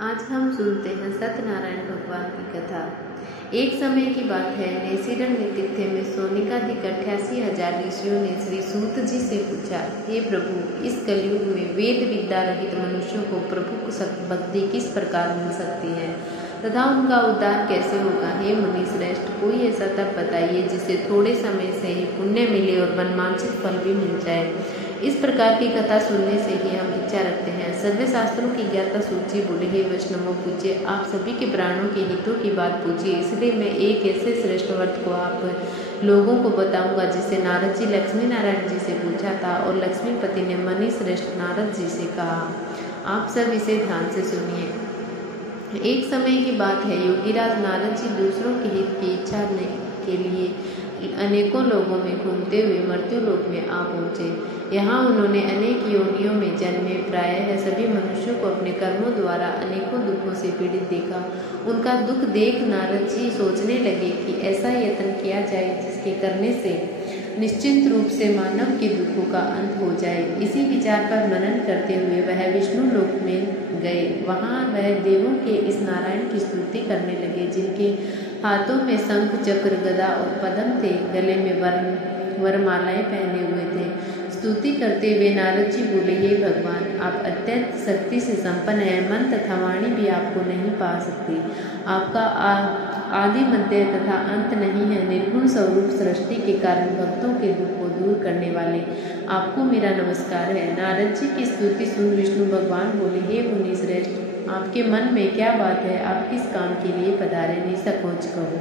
आज हम सुनते हैं सत्यनारायण भगवान की कथा। एक समय की बात है, नेसिरण्य तीर्थ में सोनिकाधिक 88,000 ऋषियों ने श्री सूत जी से पूछा, हे प्रभु, इस कलयुग में वेद विद्या रहित मनुष्यों को प्रभु भक्ति किस प्रकार मिल सकती है तथा उनका उद्धार कैसे होगा। हे मुनि श्रेष्ठ, कोई ऐसा तप बताइए जिससे थोड़े समय से ही पुण्य मिले और मनवांछित फल भी मिल जाए। इस प्रकार की कथा सुनने से ही हम इच्छा रखते हैं। सर्वे शास्त्रों की ज्ञाता सूची बोले, हे वैष्णवों पूज्य, आप सभी के प्राणों के हितों की बात पूछिए, इसलिए मैं एक ऐसे श्रेष्ठ व्रत को आप लोगों को बताऊंगा जिसे नारद जी लक्ष्मी नारायण जी से पूछा था और लक्ष्मीपति ने मणि श्रेष्ठ नारद जी से कहा। आप सब इसे ध्यान से सुनिए। एक समय की बात है, योगीराज नारद जी दूसरों के हित की इच्छा के लिए अनेकों लोगों में घूमते हुए मृत्यु लोक में आ पहुँचे। यहाँ उन्होंने अनेक योनियों में जन्मे प्रायः सभी मनुष्यों को अपने कर्मों द्वारा अनेकों दुखों से पीड़ित देखा। उनका दुख देख नारद जी सोचने लगे कि ऐसा यत्न किया जाए जिसके करने से निश्चिंत रूप से मानव के दुखों का अंत हो जाए। इसी विचार पर मनन करते हुए वह विष्णु लोक में गए। वहाँ वह देवों के इस नारायण की स्तुति करने लगे, जिनके हाथों में शंख चक्र गदा और पद्म थे, गले में वरमालाएं पहने हुए थे। स्तुति करते हुए नारद जी बोले, हे भगवान, आप अत्यंत शक्ति से संपन्न हैं, मन तथा वाणी भी आपको नहीं पा सकती। आपका आदि मध्य तथा अंत नहीं है। निर्गुण स्वरूप सृष्टि के कारण भक्तों के दुख को दूर करने वाले आपको मेरा नमस्कार है। नारद जी की स्तुति सुन विष्णु भगवान बोले, हे मुनि श्रेष्ठ, आपके मन में क्या बात है? आप किस काम के लिए पधारे? निसंकोच कहो।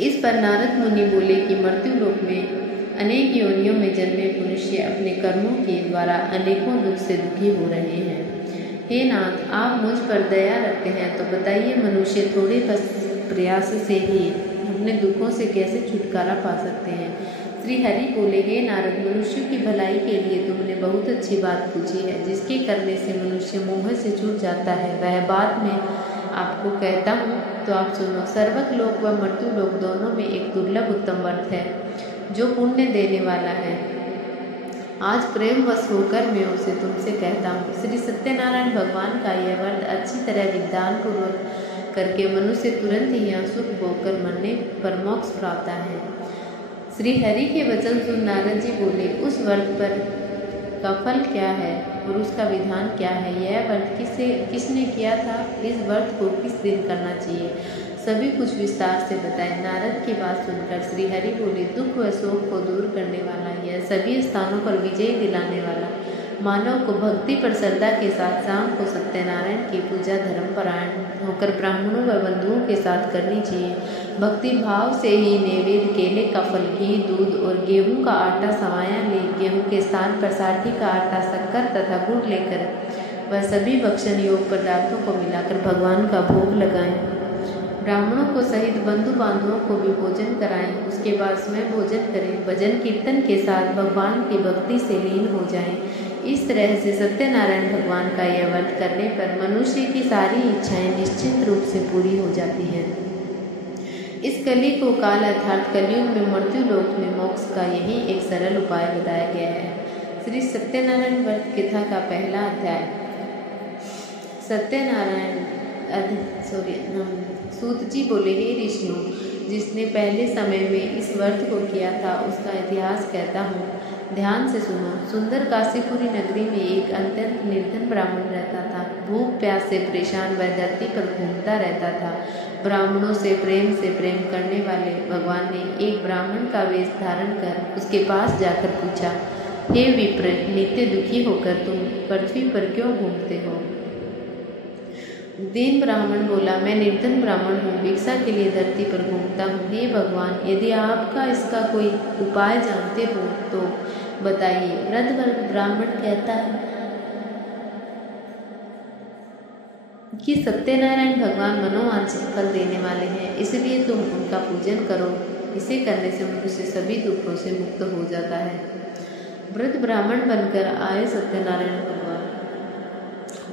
इस पर नारद मुनि बोले कि मृत्यु लोक में अनेक योनियों में जन्मे मनुष्य अपने कर्मों के द्वारा अनेकों दुख से दुखी हो रहे हैं। हे नाथ, आप मुझ पर दया रखते हैं तो बताइए, मनुष्य थोड़े प्रयास से ही अपने दुखों से कैसे छुटकारा पा सकते हैं। श्री हरि बोले, हे नारद, मनुष्य की भलाई के लिए तुमने बहुत अच्छी बात पूछी है। जिसके करने से मनुष्य मोह से छूट जाता है, वह बात मैं आपको कहता हूँ तो आप सुनो। सर्वक लोक व मृत्यु लोक दोनों में एक दुर्लभ उत्तम व्रत है जो पुण्य देने वाला है। आज प्रेम वश होकर मैं उसे तुमसे कहता हूँ। श्री सत्यनारायण भगवान का यह व्रत अच्छी तरह विधान पूर्वक करके मनुष्य तुरंत ही यहाँ सुख भोगकर मरने पर मोक्ष प्राप्त है। श्री हरि के वचन सुन नारद जी बोले, उस व्रत पर का फल क्या है और उसका विधान क्या है? यह व्रत किसने किया था? इस व्रत को किस दिन करना चाहिए? सभी कुछ विस्तार से बताए। नारद की बात सुनकर श्री हरि बोले, दुख व शोक को दूर करने वाला, यह सभी स्थानों पर विजय दिलाने वाला, मानव को भक्ति पर श्रद्धा के साथ शाम को सत्यनारायण की पूजा धर्मपरायण होकर ब्राह्मणों व बंधुओं के साथ करनी चाहिए। भक्ति भाव से ही नैवेद्य, केले का फल, घी, दूध और गेहूं का आटा सवाया ले गेहूं के स्थान पर साठी का आटा, शक्कर तथा गुड़ लेकर वह सभी भक्षण योग पदार्थों को मिलाकर भगवान का भोग लगाएं। ब्राह्मणों को सहित बंधु बांधवों को भी भोजन कराएं। उसके बाद स्वयं भोजन करें। भजन कीर्तन के साथ भगवान की भक्ति से लीन हो जाएं। इस तरह से सत्यनारायण भगवान का यह व्रत करने पर मनुष्य की सारी इच्छाएं निश्चित रूप से पूरी हो जाती हैं। इस कली को काल अर्थात कलयुग में मृत्यु लोक में मोक्ष का यही एक सरल उपाय बताया गया है। श्री सत्यनारायण व्रत कथा का पहला अध्याय। सूत जी बोले, हे ऋषियों, जिसने पहले समय में इस व्रत को किया था उसका इतिहास कहता हूँ, ध्यान से सुनो। सुंदर काशीपुरी नगरी में एक अत्यंत निर्धन ब्राह्मण रहता था। भूख प्यास से परेशान वह धरती पर घूमता रहता था। ब्राह्मणों से प्रेम करने वाले भगवान ने एक ब्राह्मण का वेश धारण कर उसके पास जाकर पूछा, हे विप्र, नित्य दुखी होकर तुम पृथ्वी पर क्यों घूमते हो? दीन ब्राह्मण बोला, मैं निर्धन ब्राह्मण हूँ, भिक्षा के लिए धरती पर घूमता हूँ। हे भगवान, यदि आपका इसका कोई उपाय जानते हो तो बताइए। वृद्ध ब्राह्मण कहता है कि सत्यनारायण भगवान मनोवांछित फल देने वाले हैं, इसलिए तुम उनका पूजन करो। इसे करने से मनुष्य सभी दुखों से मुक्त हो जाता है। वृद्ध ब्राह्मण बनकर आए सत्यनारायण भगवान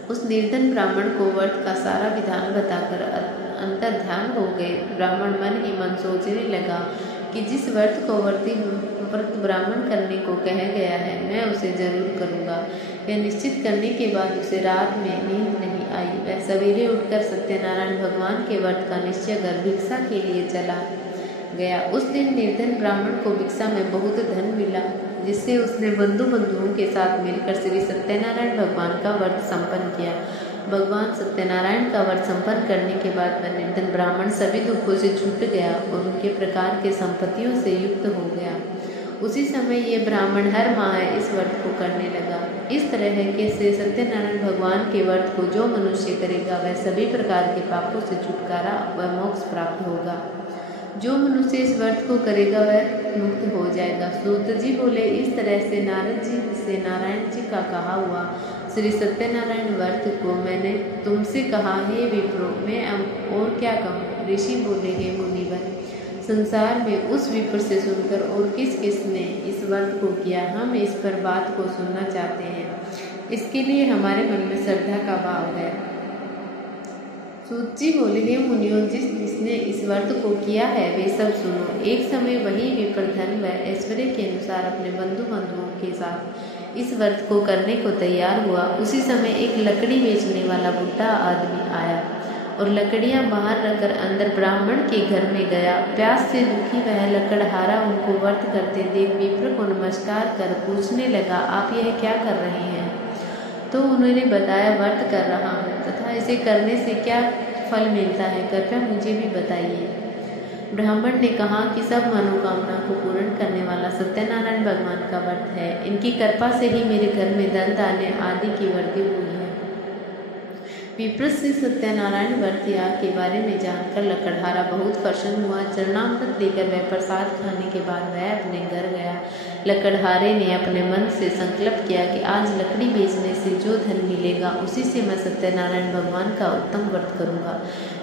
उस निर्धन ब्राह्मण को व्रत का सारा विधान बताकर अंतर ध्यान हो गए। ब्राह्मण मन ही मन सोचने लगा कि जिस व्रत को व्रत ब्राह्मण करने को कहा गया है मैं उसे जरूर करूँगा। यह निश्चित करने के बाद उसे रात में नींद नहीं आई। वह सवेरे उठकर सत्यनारायण भगवान के व्रत का निश्चय कर भिक्षा के लिए चला गया। उस दिन निर्धन ब्राह्मण को भिक्षा में बहुत धन मिला, जिससे उसने बंधुओं के साथ मिलकर श्री सत्यनारायण भगवान का व्रत संपन्न किया। भगवान सत्यनारायण का व्रत संपन्न करने के बाद वह निर्धन ब्राह्मण सभी दुखों से छूट गया और उनके प्रकार के संपत्तियों से युक्त हो गया। उसी समय ये ब्राह्मण हर माह इस व्रत को करने लगा। इस तरह के से सत्यनारायण भगवान के व्रत को जो मनुष्य करेगा वह सभी प्रकार के पापों से छुटकारा व मोक्ष प्राप्त होगा। जो मनुष्य इस व्रत को करेगा वह मुक्त हो जाएगा। सूत जी बोले, इस तरह से नारद जी से नारायण जी का कहा हुआ श्री सत्यनारायण व्रत को मैंने तुमसे कहा, हे विप्रो, मैं अब और क्या कहूँ। ऋषि बोले, हे मुनिवर, संसार में उस विप्र से सुनकर और किसने इस व्रत को किया, हम इस पर बात को सुनना चाहते हैं। इसके लिए हमारे मन में श्रद्धा का भाव है। सूत जी बोले, हे मुनियों, जिसने इस व्रत को किया है वे सब सुनो। एक समय वही विप्र धन व ऐश्वर्य के अनुसार अपने बंधुओं के साथ इस व्रत को करने को तैयार हुआ। उसी समय एक लकड़ी बेचने वाला बुढ़ा आदमी आया और लकड़ियां बाहर रखकर अंदर ब्राह्मण के घर में गया। प्यास से दुखी वह लकड़हारा उनको व्रत करते देख विप्र को नमस्कार कर पूछने लगा, आप यह क्या कर रहे हैं? तो उन्होंने बताया, व्रत कर रहा हूँ तथा इसे करने से क्या फल मिलता है, कृपया मुझे भी बताइए। ब्राह्मण ने कहा कि सब मनोकामना को पूर्ण करने वाला सत्यनारायण भगवान का व्रत है। इनकी कृपा से ही मेरे घर में धन धान्य आदि की वृद्धि हुई है। विप्र से सत्यनारायण व्रत याग के बारे में जानकर लकड़हारा बहुत प्रसन्न हुआ। चरणामृत लेकर वह प्रसाद खाने के बाद वह अपने घर गया। लकड़हारे ने अपने मन से संकल्प किया कि आज लकड़ी बेचने से जो धन मिलेगा उसी से मैं सत्यनारायण भगवान का उत्तम व्रत करूंगा।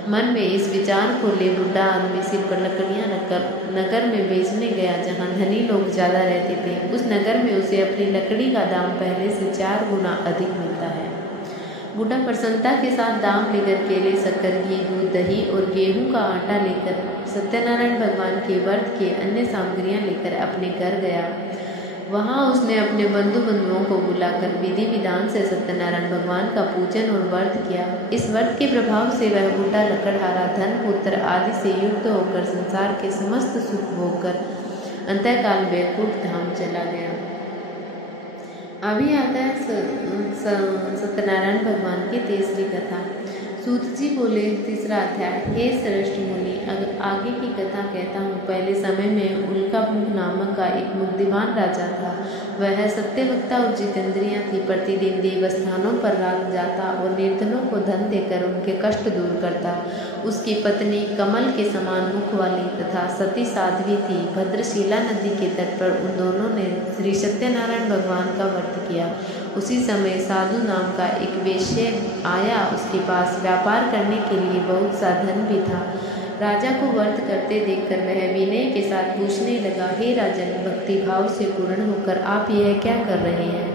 मन में इस विचार को ले बुढ़ा आदमी सिर पर लकड़ियां रखकर नगर में बेचने गया, जहाँ धनी लोग ज्यादा रहते थे। उस नगर में उसे अपनी लकड़ी का दाम पहले से 4 गुना अधिक मिलता है। बूढ़ा प्रसन्नता के साथ दाम लेकर केले, शक्कर, घी, दूध, दही और गेहूं का आटा लेकर सत्यनारायण भगवान के व्रत के अन्य सामग्रियां लेकर अपने घर गया। वहां उसने अपने बंधुओं को बुलाकर विधि विधान से सत्यनारायण भगवान का पूजन और व्रत किया। इस व्रत के प्रभाव से वह बूढ़ा लकड़हारा धन, पुत्र आदि से युक्त होकर संसार के समस्त सुख भोगकर अंतःकाल बैकुंठ धाम चला गया। अभी आता है सत्यनारायण भगवान की तीसरी कथा। सूत जी बोले, तीसरा अध्याय। हे श्रेष्ठ मुनि, आगे की कथा कहता हूँ। पहले समय में उल्कामुख नामक का एक बुद्धिमान राजा था। वह सत्यवक्ता और जितेंद्रियाँ थी। प्रतिदिन देवस्थानों पर रात जाता और निर्धनों को धन देकर उनके कष्ट दूर करता। उसकी पत्नी कमल के समान मुख वाली तथा सती साध्वी थी। भद्रशिला नदी के तट पर उन दोनों ने श्री सत्यनारायण भगवान का व्रत किया। उसी समय साधु नाम का एक वेश्य आया। उसके पास व्यापार करने के लिए बहुत सा धन भी था। राजा को व्रत करते देखकर वह विनय के साथ पूछने लगा, हे राजन, भक्ति भाव से पूर्ण होकर आप यह क्या कर रहे हैं?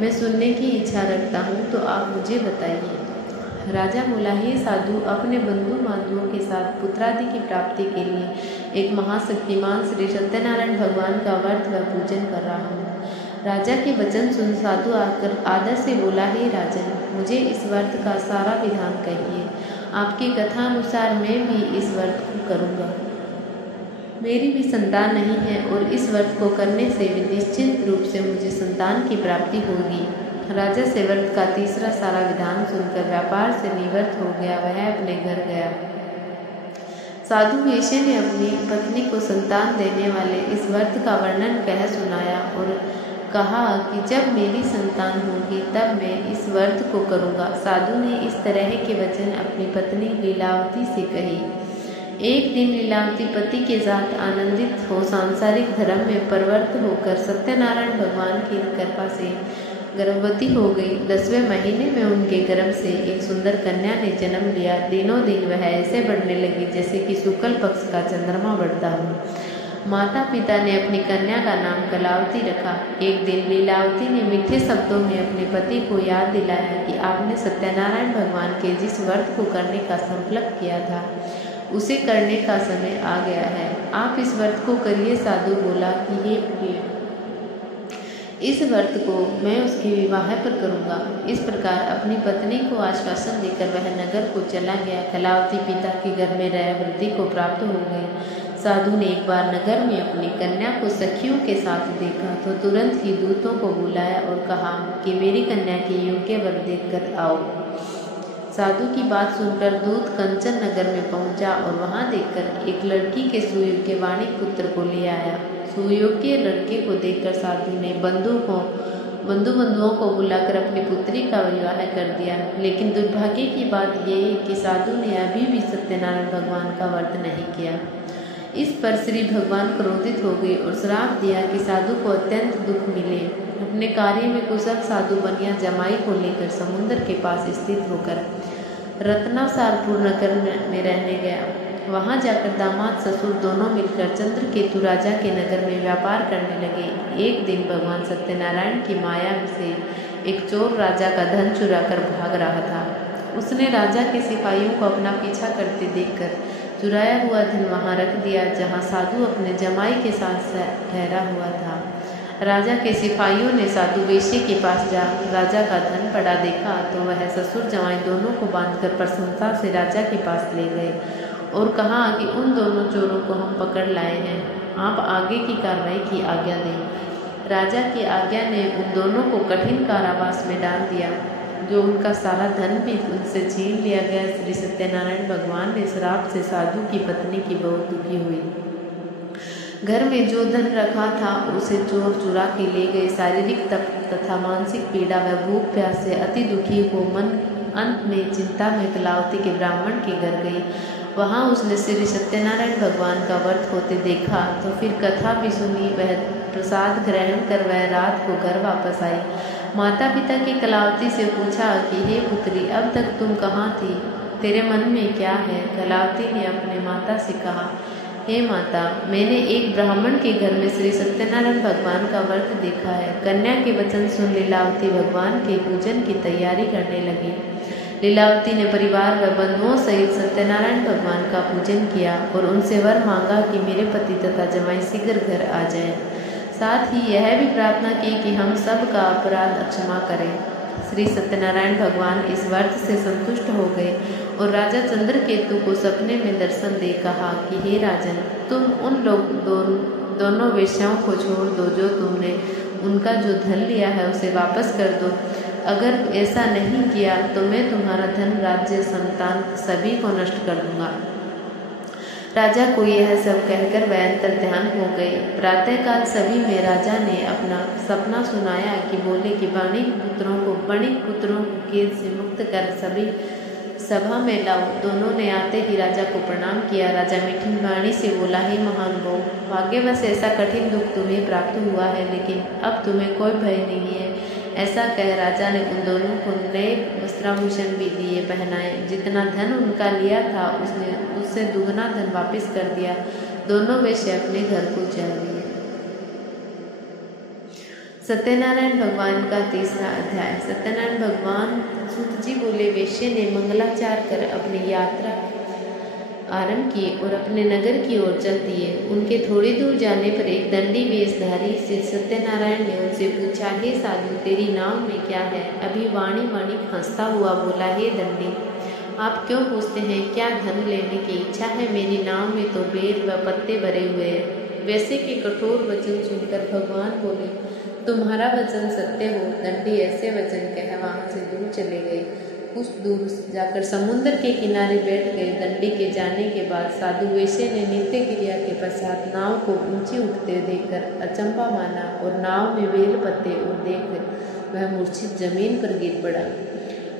मैं सुनने की इच्छा रखता हूँ, तो आप मुझे बताइए। राजा बोला, हे साधु, अपने बंधुओं के साथ पुत्रादि की प्राप्ति के लिए एक महाशक्तिमान श्री सत्यनारायण भगवान का व्रत व पूजन कर रहा हूँ। राजा के वचन सुन साधु आकर आदर से बोला, हे राजन, मुझे इस व्रत का सारा विधान कहिए। आपकी कथा अनुसार मैं भी इस व्रत को करूँगा। मेरी भी संतान नहीं है और इस व्रत को करने से निश्चित रूप से मुझे संतान की प्राप्ति होगी। राजा से व्रत का तीसरा सारा विधान सुनकर व्यापार से निवृत्त हो गया। वह अपने घर गया। साधु वेश्य ने अपनी पत्नी को संतान देने वाले इस व्रत का वर्णन कह सुनाया और कहा कि जब मेरी संतान होगी तब मैं इस व्रत को करूँगा। साधु ने इस तरह के वचन अपनी पत्नी लीलावती से कही। एक दिन लीलावती पति के साथ आनंदित हो सांसारिक धर्म में प्रवृत्त होकर सत्यनारायण भगवान की कृपा से गर्भवती हो गई। 10वें महीने में उनके गर्भ से एक सुंदर कन्या ने जन्म लिया। दिनों दिन वह ऐसे बढ़ने लगी जैसे कि शुक्ल पक्ष का चंद्रमा बढ़ता हो। माता पिता ने अपनी कन्या का नाम कलावती रखा। एक दिन लीलावती ने मीठे शब्दों में अपने पति को याद दिलाया कि आपने सत्यनारायण भगवान के जिस व्रत को करने का संकल्प किया था उसे करने का समय आ गया है। आप इस व्रत को करिए। साधु बोला कि हे प्रिय, इस व्रत को मैं उसके विवाह पर करूँगा। इस प्रकार अपनी पत्नी को आश्वासन देकर वह नगर को चला गया। कलावती पिता के घर में रह वृद्धि को प्राप्त हो गई। साधु ने एक बार नगर में अपनी कन्या को सखियों के साथ देखा तो तुरंत ही दूतों को बुलाया और कहा कि मेरी कन्या के योग्य वर देखकर आओ। साधु की बात सुनकर दूत कंचन नगर में पहुंचा और वहां देखकर एक लड़की के सुयोग्य वाणिक पुत्र को ले आया। सुयोग्य लड़के को देखकर साधु ने बंधुओं को बुलाकर अपनी पुत्री का विवाह कर दिया। लेकिन दुर्भाग्य की बात यह है कि साधु ने अभी भी सत्यनारायण भगवान का व्रत नहीं किया। इस पर श्री भगवान क्रोधित हो गए और श्राप दिया कि साधु को अत्यंत दुख मिले। अपने कार्य में कुशल साधु बनिया जमाई को लेकर समुद्र के पास स्थित होकर रत्नासारपुर नगर में रहने गया। वहां जाकर दामाद ससुर दोनों मिलकर चंद्रकेतु राजा के नगर में व्यापार करने लगे। एक दिन भगवान सत्यनारायण की माया से एक चोर राजा का धन चुरा कर भाग रहा था। उसने राजा के सिपाहियों को अपना पीछा करते देखकर चुराया हुआ धन वहां रख दिया जहां साधु अपने जमाई के साथ ठहरा हुआ था। राजा के सिपाहियों ने साधु वेश्या के पास जा राजा का धन पड़ा देखा तो वह ससुर जमाई दोनों को बांधकर प्रसन्नता से राजा के पास ले गए और कहा कि उन दोनों चोरों को हम पकड़ लाए हैं, आप आगे की कार्रवाई की आज्ञा दें। राजा की आज्ञा ने उन दोनों को कठिन कारावास में डाल दिया। जो उनका सारा धन भी उनसे छीन लिया गया। श्री सत्यनारायण भगवान ने श्राप से साधु की पत्नी की बहुत दुखी हुई। घर में जो धन रखा था उसे चोर चुरा के ले गए। शारीरिक तप तथा मानसिक पीड़ा व भूख प्यास से अति दुखी हो मन अंत में चिंता में कलावती के ब्राह्मण के घर गई। वहां उसने श्री सत्यनारायण भगवान का व्रत होते देखा तो फिर कथा भी सुनी। वह प्रसाद ग्रहण कर वह रात को घर वापस आई। माता पिता की कलावती से पूछा कि हे पुत्री, अब तक तुम कहाँ थी? तेरे मन में क्या है? कलावती ने अपने माता से कहा, हे माता, मैंने एक ब्राह्मण के घर में श्री सत्यनारायण भगवान का व्रत देखा है। कन्या के वचन सुन लीलावती भगवान के पूजन की तैयारी करने लगी। लीलावती ने परिवार व बंधुओं सहित सत्यनारायण भगवान का पूजन किया और उनसे वर मांगा कि मेरे पति तथा जमाई शीघ्र घर आ जाए। साथ ही यह भी प्रार्थना की कि हम सब का अपराध क्षमा करें। श्री सत्यनारायण भगवान इस व्रत से संतुष्ट हो गए और राजा चंद्रकेतु को सपने में दर्शन दे कहा कि हे राजन, तुम उन दोनों वेश्याओं को छोड़ दो जो तुमने उनका जो धन लिया है उसे वापस कर दो। अगर ऐसा नहीं किया तो मैं तुम्हारा धन, राज्य, संतान सभी को नष्ट कर दूंगा। राजा को यह सब कहकर वह अंतर्ध्यान हो गए। प्रातःकाल सभी में राजा ने अपना सपना सुनाया कि बोले कि बणिक पुत्रों के से मुक्त कर सभी सभा में लाओ। दोनों ने आते ही राजा को प्रणाम किया। राजा मीठी वाणी से बोला, हे महान बहु, भाग्यवश ऐसा कठिन दुख तुम्हें प्राप्त हुआ है, लेकिन अब तुम्हें कोई भय नहीं है। ऐसा कह राजा ने उन दोनों को नए वस्त्राभूषण भी दिए, पहनाए। जितना धन उनका लिया था उससे दुगना धन वापस कर दिया। दोनों वेश्या अपने घर को चल दिए। सत्यनारायण भगवान का तीसरा अध्याय। सत्यनारायण भगवान सूत जी बोले, वेश्या ने मंगलाचार कर अपनी यात्रा आरंभ की और अपने नगर की ओर चल दिए। उनके थोड़ी दूर जाने पर एक दंडी वेशधारी श्री सत्यनारायण ने उनसे पूछा, हे साधु, तेरी नाव में क्या है? अभी वाणी हंसता हुआ बोला, हे दंडी, आप क्यों पूछते हैं? क्या धन लेने की इच्छा है? मेरी नाव में तो बेर व पत्ते भरे हुए हैं। वैसे के कठोर वचन सुनकर भगवान बोले, तुम्हारा वचन सत्य हो। दंडी ऐसे वचन कह वहां से दूर चले गए। कुछ दूर जाकर समुद्र के किनारे बैठ गए। दंडी के जाने के बाद साधु वेश्या ने नित्य क्रिया के पश्चात नाव को ऊंची उठते देखकर अचंभा माना और नाव में बेल पत्ते और देख वह मूर्छित जमीन पर गिर पड़ा।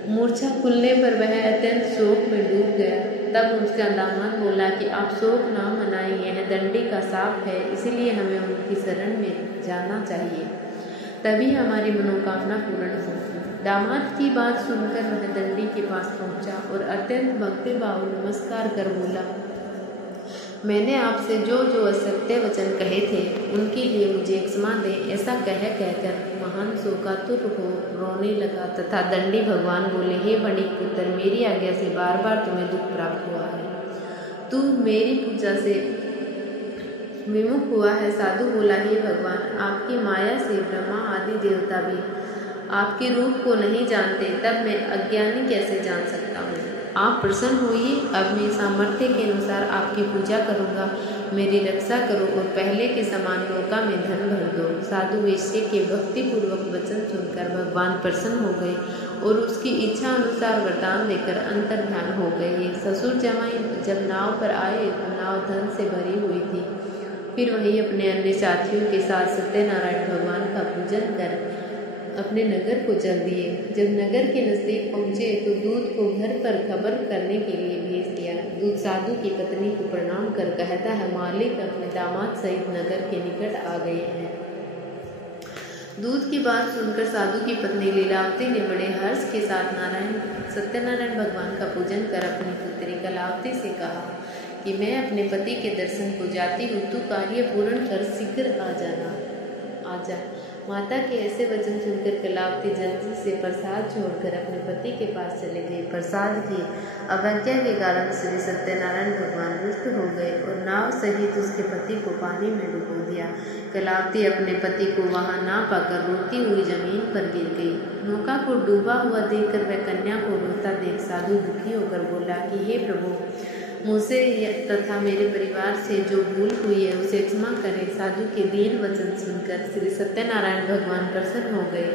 मूर्छा खुलने पर वह अत्यंत शोक में डूब गया। तब उसका दामाद बोला कि आप शोक ना मनाएं, यह दंडी का शाप है, इसीलिए हमें उनकी शरण में जाना चाहिए, तभी हमारी मनोकामना पूर्ण होगी। दामाद की बात सुनकर वह दंडी के पास पहुंचा और अत्यंत भक्ति भाव नमस्कार कर बोला, मैंने आपसे जो असत्य वचन कहे थे उनके लिए मुझे क्षमा दें। ऐसा कहकर महान शोकातुर हो रोने लगा तथा दंडी भगवान बोले, हे बणिक पुत्र, मेरी आज्ञा से बार बार तुम्हें दुख प्राप्त हुआ है। तू मेरी पूजा से विमुख हुआ है। साधु बोला, हे भगवान, आपकी माया से ब्रह्मा आदि देवता भी आपके रूप को नहीं जानते, तब मैं अज्ञानी कैसे जान सकता हूँ। आप प्रसन्न होइए, अब मैं सामर्थ्य के अनुसार आपकी पूजा करूँगा। मेरी रक्षा करो और पहले के समान नौका में धन भर दो। साधु वेश्य के भक्तिपूर्वक वचन सुनकर भगवान प्रसन्न हो गए और उसकी इच्छा अनुसार वरदान देकर अंतर्ध्यान हो गए। ससुर जमाई जब नाव पर आए तो नाव धन से भरी हुई थी। फिर वही अपने अन्य साथियों के साथ सत्यनारायण भगवान का पूजन कर अपने नगर को चल दिए। जब नगर के नजदीक पहुंचे तो दूत को घर पर खबर करने के लिए भेज दिया। दूत साधु की पत्नी को प्रणाम कर कहता है, मालिक अपने दामाद सहित नगर के निकट आ गए हैं। दूत की बात सुनकर साधु की पत्नी लीलावती ने बड़े हर्ष के साथ सत्यनारायण भगवान का पूजन कर अपनी पुत्री कलावती से कहा कि मैं अपने पति के दर्शन को जाती हूँ, तू कार्य पूर्ण कर शीघ्र आ जा। माता के ऐसे वचन सुनकर कलावती जल्दी से प्रसाद छोड़कर अपने पति के पास चले गए। प्रसाद की अवज्ञा के कारण श्री सत्यनारायण भगवान रुष्ट हो गए और नाव सहित उसके पति को पानी में डुबो दिया। कलावती अपने पति को वहां ना पाकर रोती हुई जमीन पर गिर गई। नौका को डूबा हुआ देखकर वह कन्या को रोता देख साधु दुखी होकर बोला कि हे प्रभु, मुझसे तथा मेरे परिवार से जो भूल हुई है उसे क्षमा करें। साधु के दीन वचन सुनकर श्री सत्यनारायण भगवान प्रसन्न हो गए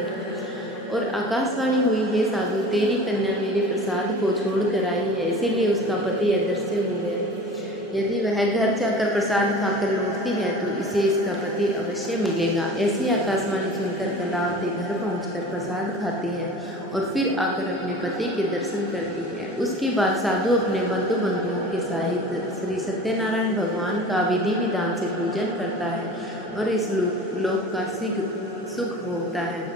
और आकाशवाणी हुई, हे साधु, तेरी कन्या मेरे प्रसाद को छोड़कर आई है, इसीलिए उसका पति अदृश्य हो गया। यदि वह घर जाकर प्रसाद खाकर लौटती है तो इसे इसका पति अवश्य मिलेगा। ऐसी आकाशवाणी सुनकर कलावती घर पहुंचकर प्रसाद खाती है और फिर आकर अपने पति के दर्शन करती है। उसके बाद साधु अपने बंधुओं के सहित श्री सत्यनारायण भगवान का विधि विधान से पूजन करता है और इस लोक का सुख भोगता है।